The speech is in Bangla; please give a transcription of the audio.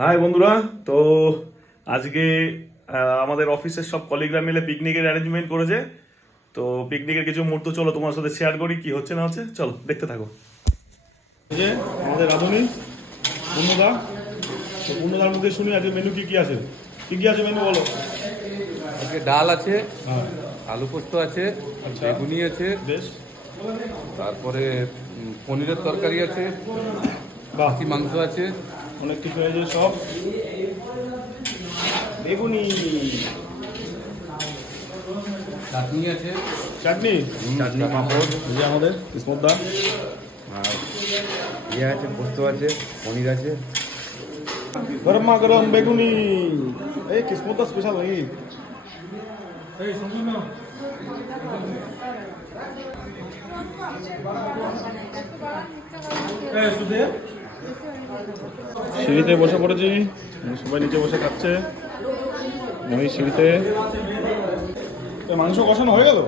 হাই বন্ধুরা, তো আজকে আমাদের অফিসের সব কলিগরা মিলে পিকনিকের অ্যারেঞ্জমেন্ট করেছে। তো পিকনিকের কিছু মুহূর্ত চলো তোমার সাথে শেয়ার করি, কি হচ্ছে না হচ্ছে। চলো দেখতে থাকো। এই যে আমাদের রাঁধুনি পূর্ণদা, তো পূর্ণদার মধ্যে শুনি আজকে মেনু কি কি আছে। কি কি আছে মেনু বলো। আজকে ডাল আছে, হ্যাঁ, আলু পোস্ত আছে, আচ্ছা। বেগুনি আছে, বেশ। তারপরে পনিরের তরকারি আছে, বাহ, খাসি মাংস আছে, অনেক কিছু হয়েছে সব। বেগুনি, চাটনি আছে, চাটনি, চাটনি পাঁপড়, এই যে আমাদের কিসমতদা। আর ইয়ে আছে, পোস্ত আছে, পনির আছে। গরমা গরম বেগুনি, এই কিসমতদা স্পেশাল নাকি? সিঁড়িতে বসে পড়েছি, সবাই নিচে বসে খাচ্ছে। আমি সিঁড়িতে। মাংস কষানো হয়ে গেল।